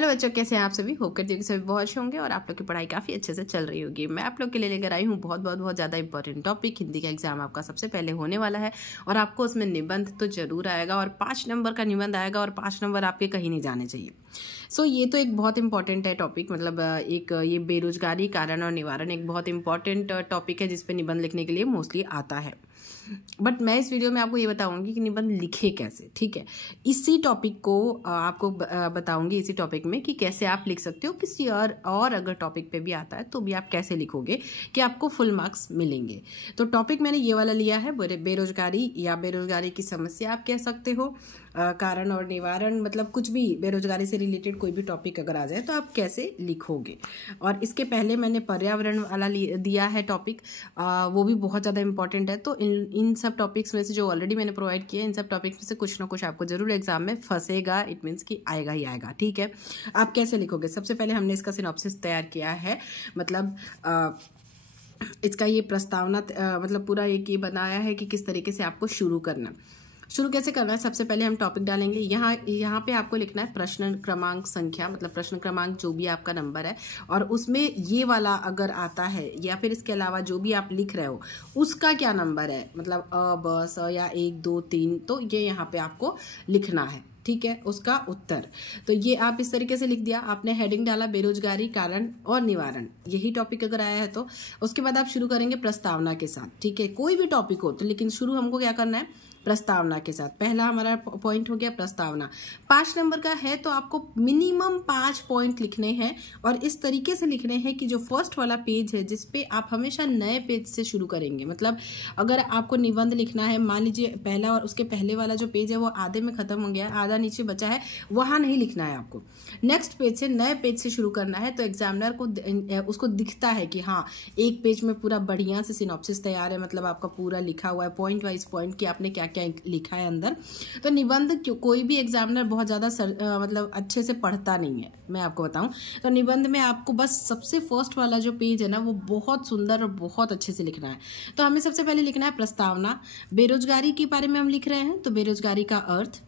Hello बच्चों, कैसे हैं आप सभी। होप करती हूँ कि सभी बहुत अच्छे होंगे और आप लोग की पढ़ाई काफ़ी अच्छे से चल रही होगी। मैं आप लोग के लिए लेकर आई हूँ बहुत ज़्यादा इंपॉर्टेंट टॉपिक। हिंदी का एग्जाम आपका सबसे पहले होने वाला है और आपको उसमें निबंध तो जरूर आएगा और 5 नंबर का निबंध आएगा और 5 नंबर आपके कहीं नहीं जाने चाहिए। ये तो एक बहुत इंपॉर्टेंट है टॉपिक, मतलब एक ये बेरोजगारी कारण और निवारण एक बहुत इंपॉर्टेंट टॉपिक है जिसपे निबंध लिखने के लिए मोस्टली आता है। बट मैं इस वीडियो में आपको ये बताऊंगी कि निबंध लिखे कैसे। ठीक है, इसी टॉपिक को आपको बताऊंगी इसी टॉपिक में कि कैसे आप लिख सकते हो। किसी और अगर टॉपिक पे भी आता है तो भी आप कैसे लिखोगे कि आपको फुल मार्क्स मिलेंगे। तो टॉपिक मैंने ये वाला लिया है, बेरोजगारी या बेरोजगारी की समस्या आप कह सकते हो। कारण और निवारण, मतलब कुछ भी बेरोजगारी से रिलेटेड कोई भी टॉपिक अगर आ जाए तो आप कैसे लिखोगे। और इसके पहले मैंने पर्यावरण वाला दिया है टॉपिक, वो भी बहुत ज़्यादा इंपॉर्टेंट है। तो इन सब टॉपिक्स में से जो ऑलरेडी मैंने प्रोवाइड किया है, इन सब टॉपिक्स में से कुछ ना कुछ आपको जरूर एग्जाम में फंसेगा। इट मीन्स कि आएगा ही आएगा। ठीक है, आप कैसे लिखोगे। सबसे पहले हमने इसका सिनॉप्सिस तैयार किया है, मतलब इसका ये प्रस्तावना मतलब पूरा एक ये बनाया है कि किस तरीके से आपको शुरू कैसे करना है। सबसे पहले हम टॉपिक डालेंगे। यहाँ पे आपको लिखना है प्रश्न क्रमांक संख्या, मतलब प्रश्न क्रमांक जो भी आपका नंबर है और उसमें ये वाला अगर आता है या फिर इसके अलावा जो भी आप लिख रहे हो उसका क्या नंबर है, मतलब अ ब स या 1 2 3, तो ये यहाँ पे आपको लिखना है। ठीक है, उसका उत्तर। तो ये आप इस तरीके से लिख दिया। आपने हेडिंग डाला बेरोजगारी कारण और निवारण, यही टॉपिक अगर आया है तो उसके बाद आप शुरू करेंगे प्रस्तावना के साथ। ठीक है, कोई भी टॉपिक हो तो, लेकिन शुरू हमको क्या करना है, प्रस्तावना के साथ। पहला हमारा पॉइंट हो गया प्रस्तावना। 5 नंबर का है तो आपको मिनिमम 5 पॉइंट लिखने हैं और इस तरीके से लिखने हैं कि जो फर्स्ट वाला पेज है जिसपे आप हमेशा नए पेज से शुरू करेंगे। मतलब अगर आपको निबंध लिखना है, मान लीजिए पहला और उसके पहले वाला जो पेज है वो आधे में खत्म हो गया है, आधा नीचे बचा है, वहां नहीं लिखना है आपको। नेक्स्ट पेज से, नए पेज से शुरू करना है। तो एग्जामिनर को उसको दिखता है कि हाँ, एक पेज में पूरा बढ़िया से सिनॉप्सिस तैयार है, मतलब आपका पूरा लिखा हुआ है पॉइंट वाइज पॉइंट कि आपने क्या क्या लिखा है अंदर। तो निबंध कोई भी एग्जामिनर बहुत ज्यादा मतलब अच्छे से पढ़ता नहीं है, मैं आपको बताऊं। तो निबंध में आपको बस सबसे फर्स्ट वाला जो पेज है ना, वो बहुत सुंदर और बहुत अच्छे से लिखना है। तो हमें सबसे पहले लिखना है प्रस्तावना। बेरोजगारी के बारे में हम लिख रहे हैं तो बेरोजगारी का अर्थ।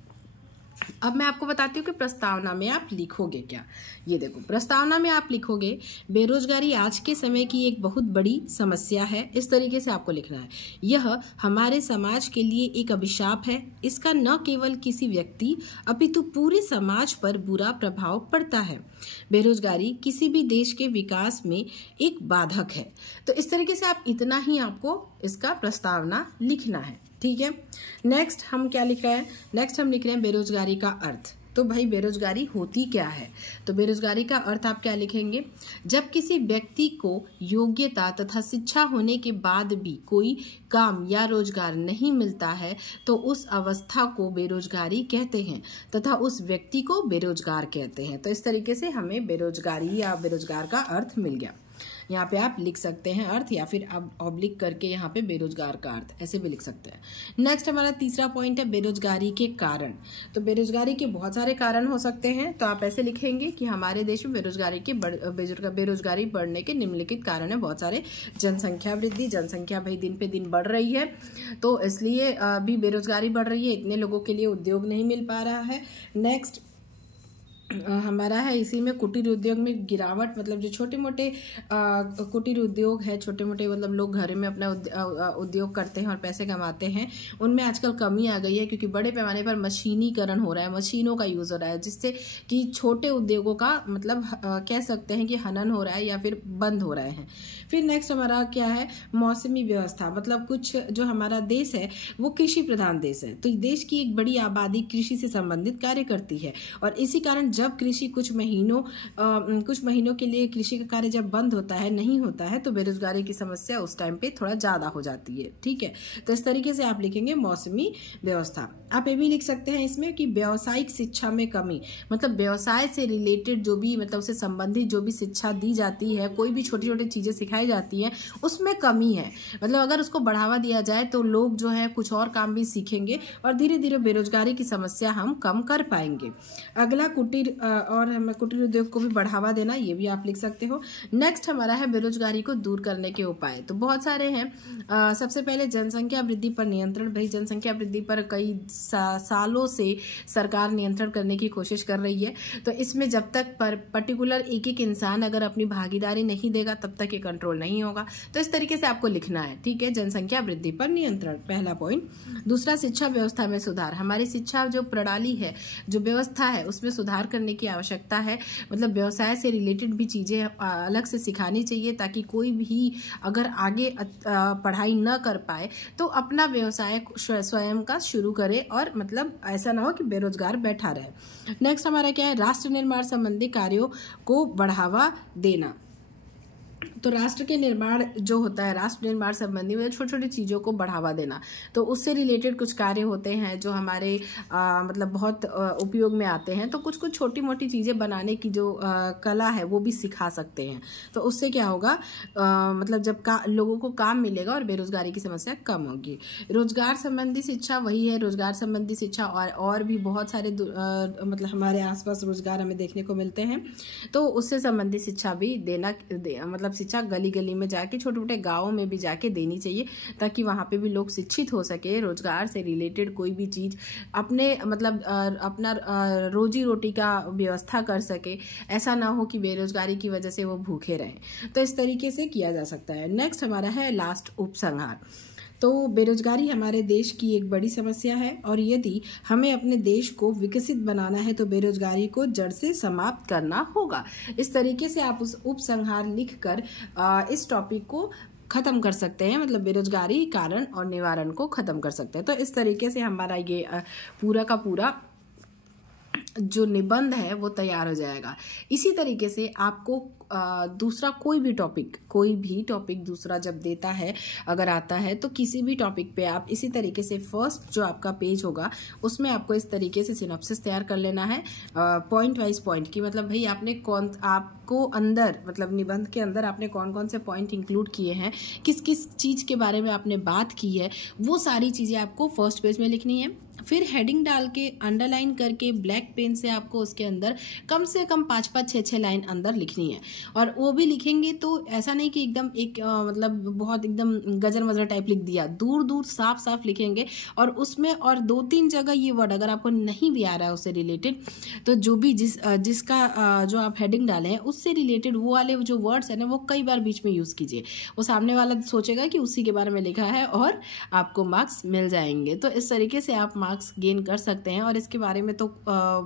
अब मैं आपको बताती हूँ कि प्रस्तावना में आप लिखोगे क्या। ये देखो, प्रस्तावना में आप लिखोगे बेरोजगारी आज के समय की एक बहुत बड़ी समस्या है। इस तरीके से आपको लिखना है। यह हमारे समाज के लिए एक अभिशाप है। इसका न केवल किसी व्यक्ति अपितु पूरे समाज पर बुरा प्रभाव पड़ता है। बेरोजगारी किसी भी देश के विकास में एक बाधक है। तो इस तरीके से आप इतना ही आपको इसका प्रस्तावना लिखना है। ठीक है, नेक्स्ट हम क्या लिख रहे हैं, नेक्स्ट हम लिख रहे हैं बेरोजगारी का अर्थ। तो भाई बेरोजगारी होती क्या है, तो बेरोजगारी का अर्थ आप क्या लिखेंगे, जब किसी व्यक्ति को योग्यता तथा शिक्षा होने के बाद भी कोई काम या रोजगार नहीं मिलता है तो उस अवस्था को बेरोजगारी कहते हैं तथा उस व्यक्ति को बेरोजगार कहते हैं। तो इस तरीके से हमें बेरोजगारी या बेरोजगार का अर्थ मिल गया। यहाँ पे आप लिख सकते हैं अर्थ, या फिर आप ऑब्लिक करके यहाँ पे बेरोजगार का अर्थ ऐसे भी लिख सकते हैं। नेक्स्ट हमारा तीसरा पॉइंट है बेरोजगारी के कारण। तो बेरोजगारी के बहुत सारे कारण हो सकते हैं, तो आप ऐसे लिखेंगे कि हमारे देश में बेरोजगारी बढ़ने के निम्नलिखित कारण है बहुत सारे। जनसंख्या वृद्धि, जनसंख्या भाई दिन पे दिन बढ़ रही है तो इसलिए भी बेरोजगारी बढ़ रही है, इतने लोगों के लिए उद्योग नहीं मिल पा रहा है। नेक्स्ट हमारा है इसी में कुटीर उद्योग में गिरावट, मतलब जो छोटे मोटे कुटीर उद्योग है, छोटे मोटे मतलब लोग घर में अपना उद्योग करते हैं और पैसे कमाते हैं, उनमें आजकल कमी आ गई है क्योंकि बड़े पैमाने पर मशीनीकरण हो रहा है, मशीनों का यूज हो रहा है, जिससे कि छोटे उद्योगों का मतलब कह सकते हैं कि हनन हो रहा है या फिर बंद हो रहे हैं। फिर नेक्स्ट हमारा क्या है, मौसमी व्यवस्था, मतलब कुछ जो हमारा देश है वो कृषि प्रधान देश है, तो देश की एक बड़ी आबादी कृषि से संबंधित कार्य करती है और इसी कारण जब कृषि कुछ महीनों के लिए कृषि का कार्य जब बंद होता है, नहीं होता है, तो बेरोजगारी की समस्या उस टाइम पे थोड़ा ज्यादा हो जाती है। ठीक है, तो इस तरीके से आप लिखेंगे मौसमी व्यवस्था। आप ये भी लिख सकते हैं इसमें कि व्यावसायिक शिक्षा में कमी, मतलब व्यवसाय से रिलेटेड जो भी, मतलब उससे संबंधित जो भी शिक्षा दी जाती है, कोई भी छोटी छोटी चीजें सिखाई जाती हैं उसमें कमी है। मतलब अगर उसको बढ़ावा दिया जाए तो लोग जो है कुछ और काम भी सीखेंगे और धीरे धीरे बेरोजगारी की समस्या हम कम कर पाएंगे। अगला कुटीर हमें कुटीर उद्योग को भी बढ़ावा देना, ये भी आप लिख सकते हो। नेक्स्ट हमारा है बेरोजगारी को दूर करने के उपाय। तो बहुत सारे हैं। सबसे पहले जनसंख्या वृद्धि पर नियंत्रण। भाई जनसंख्या वृद्धि पर कई सालों से सरकार नियंत्रण करने की कोशिश कर रही है। तो इसमें जब तक पर्टिकुलर एक एक इंसान अगर अपनी भागीदारी नहीं देगा तब तक ये कंट्रोल नहीं होगा। तो इस तरीके से आपको लिखना है, ठीक है। जनसंख्या वृद्धि पर नियंत्रण, पहला पॉइंट। दूसरा, शिक्षा व्यवस्था में सुधार। हमारी शिक्षा जो प्रणाली है, जो व्यवस्था है, उसमें सुधार करने की आवश्यकता है। मतलब व्यवसाय से रिलेटेड भी चीजें अलग से सिखानी चाहिए, ताकि कोई भी अगर आगे पढ़ाई न कर पाए तो अपना व्यवसाय स्वयं का शुरू करे, और मतलब ऐसा ना हो कि बेरोजगार बैठा रहे। नेक्स्ट हमारा क्या है, राष्ट्र निर्माण संबंधी कार्यों को बढ़ावा देना। तो राष्ट्र के निर्माण जो होता है, राष्ट्र निर्माण संबंधी में छोटी छोटी चीज़ों को बढ़ावा देना, तो उससे रिलेटेड कुछ कार्य होते हैं जो हमारे मतलब बहुत उपयोग में आते हैं। तो कुछ कुछ छोटी मोटी चीज़ें बनाने की जो कला है वो भी सिखा सकते हैं। तो उससे क्या होगा, मतलब जब लोगों को काम मिलेगा और बेरोजगारी की समस्या कम होगी। रोजगार संबंधी शिक्षा, वही है रोजगार संबंधी शिक्षा, और भी बहुत सारे मतलब हमारे आसपास रोजगार हमें देखने को मिलते हैं। तो उससे संबंधित शिक्षा भी देना, मतलब शिक्षा गली गली में जाके, छोटे छोटे गाँवों में भी जाके देनी चाहिए, ताकि वहाँ पे भी लोग शिक्षित हो सके, रोजगार से रिलेटेड कोई भी चीज़ अपने मतलब अपना रोजी रोटी का व्यवस्था कर सके। ऐसा ना हो कि बेरोजगारी की वजह से वो भूखे रहें। तो इस तरीके से किया जा सकता है। नेक्स्ट हमारा है लास्ट, उपसंहार। तो बेरोजगारी हमारे देश की एक बड़ी समस्या है, और यदि हमें अपने देश को विकसित बनाना है तो बेरोजगारी को जड़ से समाप्त करना होगा। इस तरीके से आप उस उपसंहार लिखकर इस टॉपिक को खत्म कर सकते हैं, मतलब बेरोजगारी कारण और निवारण को खत्म कर सकते हैं। तो इस तरीके से हमारा ये पूरा का पूरा जो निबंध है वो तैयार हो जाएगा। इसी तरीके से आपको दूसरा कोई भी टॉपिक दूसरा जब देता है, अगर आता है, तो किसी भी टॉपिक पे आप इसी तरीके से फर्स्ट जो आपका पेज होगा उसमें आपको इस तरीके से सिनॉप्सिस तैयार कर लेना है, पॉइंट वाइज पॉइंट की। मतलब भाई आपको अंदर, मतलब निबंध के अंदर आपने कौन कौन से पॉइंट इंक्लूड किए हैं, किस किस चीज़ के बारे में आपने बात की है, वो सारी चीज़ें आपको फर्स्ट पेज में लिखनी है। फिर हेडिंग डाल के, अंडरलाइन करके, ब्लैक पेन से आपको उसके अंदर कम से कम 5-5, 6-6 लाइन अंदर लिखनी है। और वो भी लिखेंगे तो ऐसा नहीं कि एकदम एक मतलब बहुत एकदम गजर मजर टाइप लिख दिया, दूर दूर साफ साफ लिखेंगे। और उसमें और 2-3 जगह ये वर्ड अगर आपको नहीं भी आ रहा है उससे रिलेटेड, तो जो भी जिसका जो आप हेडिंग डाले हैं उससे रिलेटेड वो वाले जो वर्ड्स है ना, वो कई बार बीच में यूज़ कीजिए। वो सामने वाला सोचेगा कि उसी के बारे में लिखा है, और आपको मार्क्स मिल जाएंगे। तो इस तरीके से आप मार्क्स गेन कर सकते हैं। और इसके बारे में तो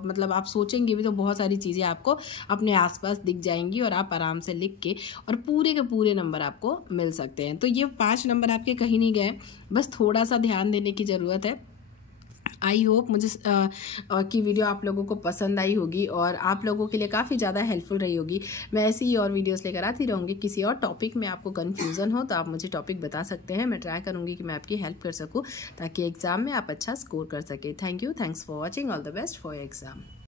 मतलब आप सोचेंगे भी तो बहुत सारी चीज़ें आपको अपने आसपास दिख जाएंगी, और आप आराम से लिख के और पूरे के पूरे नंबर आपको मिल सकते हैं। तो ये 5 नंबर आपके कहीं नहीं गए, बस थोड़ा सा ध्यान देने की ज़रूरत है। आई होप मुझे की वीडियो आप लोगों को पसंद आई होगी और आप लोगों के लिए काफ़ी ज़्यादा हेल्पफुल रही होगी। मैं ऐसी ही और वीडियोस लेकर आती रहूँगी। किसी और टॉपिक में आपको कन्फ्यूज़न हो तो आप मुझे टॉपिक बता सकते हैं। मैं ट्राई करूँगी कि मैं आपकी हेल्प कर सकूँ, ताकि एग्ज़ाम में आप अच्छा स्कोर कर सकें। Thank you, thanks for watching, all the best for your exam.